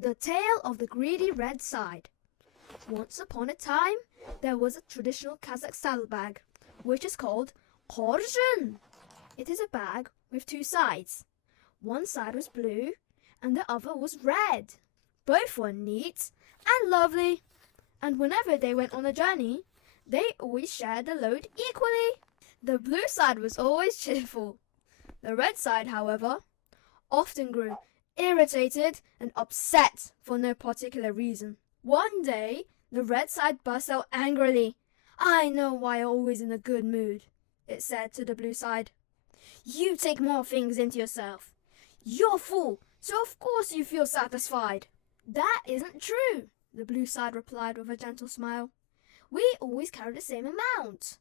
The Tale of the Greedy Red Side. Once upon a time, there was a traditional Kazakh saddlebag, which is called Korzhyn. It is a bag with two sides. One side was blue and the other was red. Both were neat and lovely, and whenever they went on a journey, they always shared the load equally. The blue side was always cheerful. The red side, however, often grew irritated and upset for no particular reason. One day, the red side burst out angrily. "I know why you're always in a good mood," it said to the blue side. "You take more things into yourself. You're a fool, so of course you feel satisfied." "That isn't true," the blue side replied with a gentle smile. "We always carry the same amount,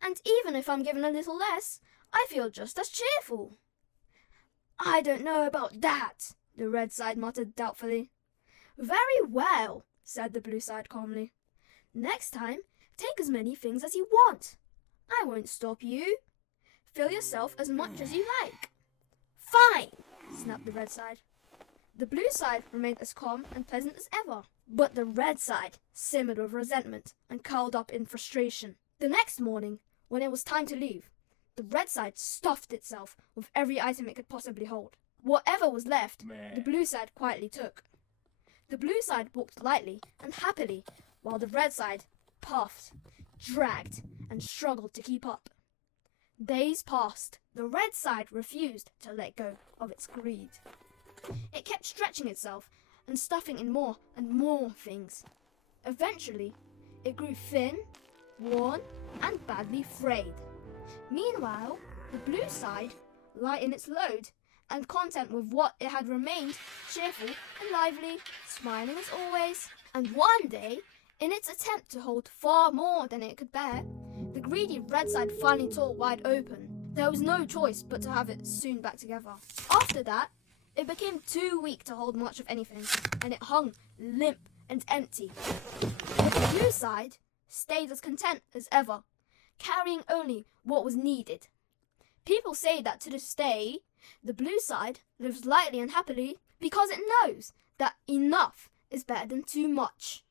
and even if I'm given a little less, I feel just as cheerful." "I don't know about that," the red side muttered doubtfully. "Very well," said the blue side calmly. "Next time, take as many things as you want. I won't stop you. Fill yourself as much as you like." "Fine," snapped the red side. The blue side remained as calm and pleasant as ever, but the red side simmered with resentment and curled up in frustration. The next morning, when it was time to leave, the red side stuffed itself with every item it could possibly hold. Whatever was left, the blue side quietly took. The blue side walked lightly and happily, while the red side puffed, dragged, and struggled to keep up. Days passed. The red side refused to let go of its greed. It kept stretching itself and stuffing in more and more things. Eventually, it grew thin, worn, and badly frayed. Meanwhile, the blue side, light in its load and content with what it had, remained cheerful and lively, smiling as always. And one day, in its attempt to hold far more than it could bear, the greedy red side finally tore wide open. There was no choice but to have it sewn back together. After that, it became too weak to hold much of anything, and it hung limp and empty. But the blue side stayed as content as ever, carrying only what was needed. People say that to this day, the blue side lives lightly and happily because it knows that enough is better than too much.